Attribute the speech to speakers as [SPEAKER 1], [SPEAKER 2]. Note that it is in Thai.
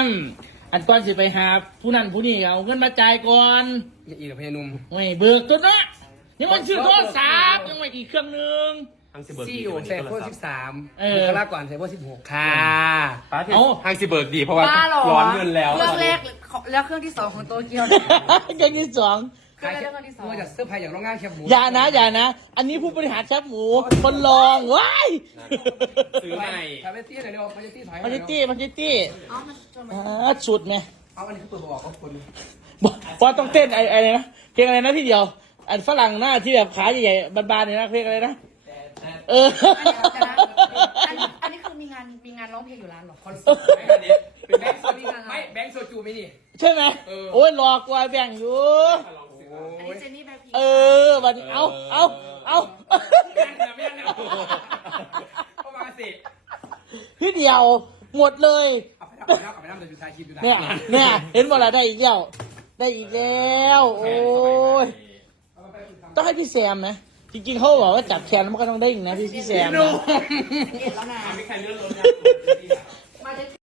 [SPEAKER 1] นอันก่อนสิไปหาผู้นั้นผู้นี้เอาเงินมาจ่ายก่อน
[SPEAKER 2] อย่าอีกกับพญานุ่ม
[SPEAKER 1] ไม่เบิกตัวนะยังมันซื้อโทรศัพท์ยังไม่อีกเครื่องนึง
[SPEAKER 3] ฮังซิเบิร์ก
[SPEAKER 2] ซี
[SPEAKER 3] ดี
[SPEAKER 2] โอใส่โพ13บุคลากรใส่โพ16ค่ะ
[SPEAKER 3] ป้าที่ฮังซิเบิร์กดีเพราะว่าร้อนเงินแล้ว
[SPEAKER 4] เครื่องแรกแล้วเครื่องที่สองของโตเกียว
[SPEAKER 1] เดือนที่สอง
[SPEAKER 4] เครื่องแรกเครื่องที่สอง
[SPEAKER 2] เมื่อจะเสื้อผ้าอย่างโรงงานแคบหมู
[SPEAKER 1] อย่านะ อันนี้ผู้บริหารแชฟหมูคนลองว้าย
[SPEAKER 3] ซื้อใหม่
[SPEAKER 2] ทำไปตี้หน่อยเร็วไปตี้ถอย
[SPEAKER 1] มันจิตี้
[SPEAKER 4] อ๋อมันจะมา
[SPEAKER 1] สุดไหม
[SPEAKER 2] เอาอันนี้คือเปิดบอกเขาคน
[SPEAKER 1] บอลต้องเต้นอะไรนะเพลงอะไรนะที่เดียว อันฝรั่งหน้าที่แบบขาใหญ่ๆบานๆเนี่ยนะเพลงอะไรนะเออ
[SPEAKER 4] อันนี้คือมีงานร้องเพลงอยู่ร้านหรอ
[SPEAKER 2] คอนเสิร์ตเป็นแบงค์โซจูไม่แบงค์โซจูไม่นี่
[SPEAKER 1] ใช่ไหมโอ้ยหลอกกว่าแบ่งอยู่
[SPEAKER 4] อันนี้เจนนี่แบล็คพิงค์
[SPEAKER 1] เออวันนี้เอา
[SPEAKER 2] เข้ามาสิ
[SPEAKER 1] พี่เดียวหมดเลย
[SPEAKER 2] เอาไปน้ำแต่อยู่ท้ายคลิปอยู่
[SPEAKER 1] เนี่ยเห็นบ่ล่ะได้อีกแล้วโอ้ยต้องให้พี่แซมไหมจริงๆเขาบอกว่าจับแขนมันก็ต้องได้อีกนะพี่แซมนะ
[SPEAKER 4] เอ็ดแล้วนะ
[SPEAKER 3] ไม่ใครเลื่อนรถ